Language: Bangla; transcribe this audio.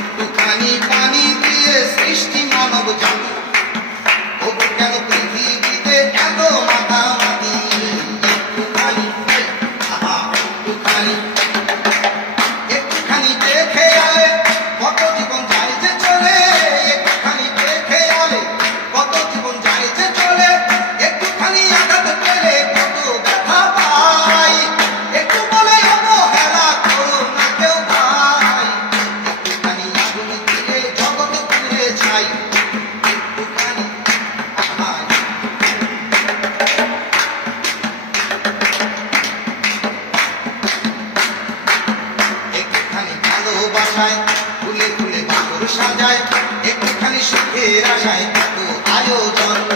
একটুখানি পানি দিয়ে সৃষ্টি মানব জাতি, তবু কেন পৃথিবীতে এত মাতামাতি? একটুখানি একটুখানি দেখে আলে কত জীবন যায় যে চলে, একটুখানি দেখে আলে কত জীবন যায় যে চলে, একটুখানি আঘাত পেলে কত ব্যথা পাই, একটু বলে অবহেলা করো না কেউ ভাই, একটুখানি আগুন দিয়ে জগৎ পুড়ে ছাই, একটুখানি একটুখানি ভালোবাসায় ফুলে ফুলে বাসর সাজায়, একটুখানি সুখের আশায় কত আয়োজন।